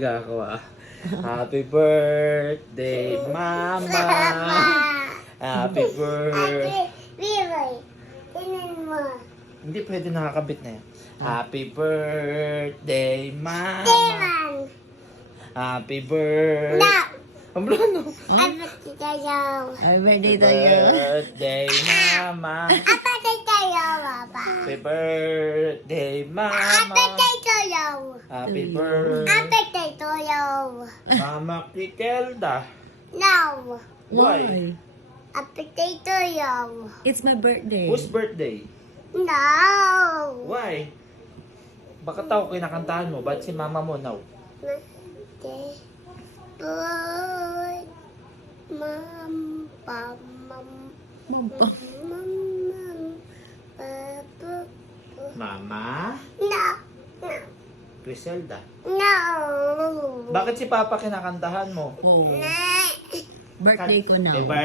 Ako Happy birthday, Mama! Happy birthday! Hindi pwede nakakabit na yan. Happy birthday, Mama! Happy birthday! No! Ang blano! Happy tayo. Happy birthday to you. Birthday, Mama! Happy tayo, Papa. Happy birthday, Mama! Happy tayo. Happy birthday, Happy tayo. Mama Kikelda! No. Why? Happy tayo. It's my birthday. Whose birthday? No. Why? Bakit ako kinakantahan mo? Ba't si mama mo now? Happy birthday, Mom, Pam, Mampa. Papa. Mama? No. Griselda? No. Bakit si Papa kinakantahan mo? Oh. Birthday ko now. Eh,